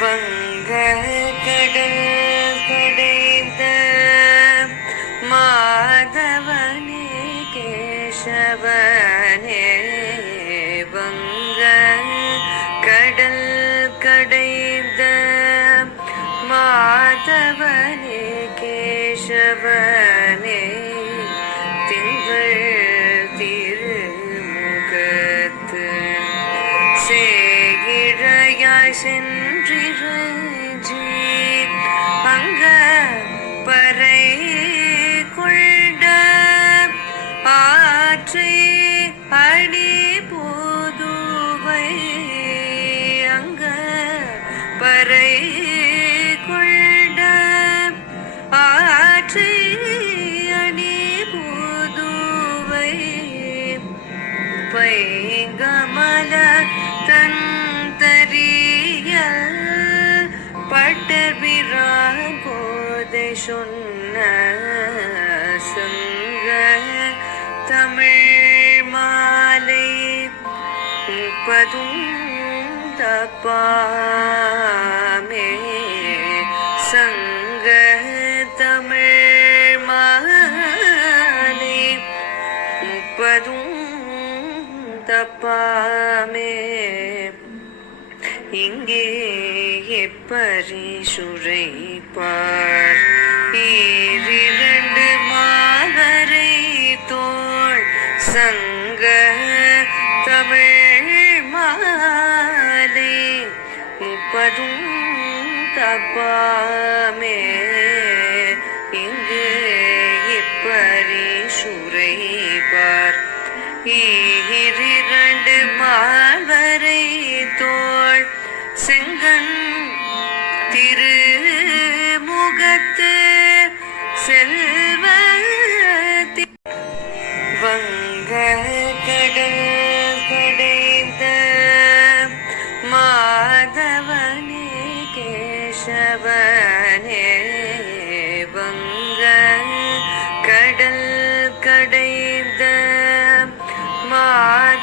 வங்க கடல் கடைந்த மாதவனே கேசவனே வங்க கடல் கடைந்த மாதவனே கேசவனே திங்கள் திருமுகத்து சேகிழையாய் சென்றிருஞ்சி பைங்கமல தன் தரிய பட்டபிரான் போதை சொன்ன சங்க தமிழ் மாலை முப்பதும் தப்பாமே. தப்பாமே. இங்கே எப்பரி சுரைப்பார் ஈரிரண்டு மாதரை தோல் சங்க தமிழ் மாலை. முப்பதும் தப்பாமே. இங்கே இப்பரி சுரை ஈரிரண்டு மால்வரை தோள் திரு முகத்து செல்வ வங்க கடல் கடைந்த மாதவனே கேசவனே.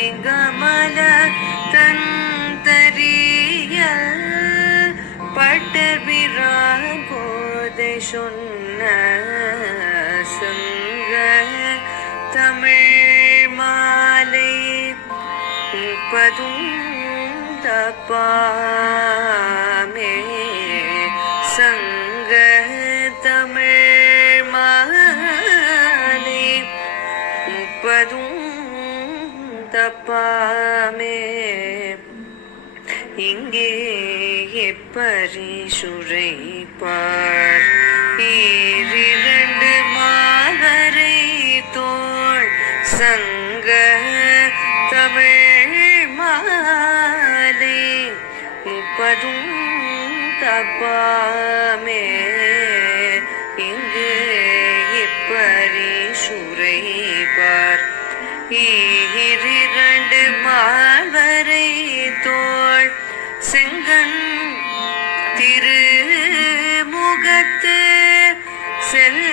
பைங்கமல தந்தரிய தரிய சொன்ன சங்க தமிழ் மாலை முப்பதும் தப்பாமே. தப்பாமே. இங்கே எப்பரி சுரைப்பார் ஈரிரண்டு மாதரை தோல் சங்க தமிழ் மாலை. முப்பதும் தப்பாமே. இங்கு திருமுகத்து செல்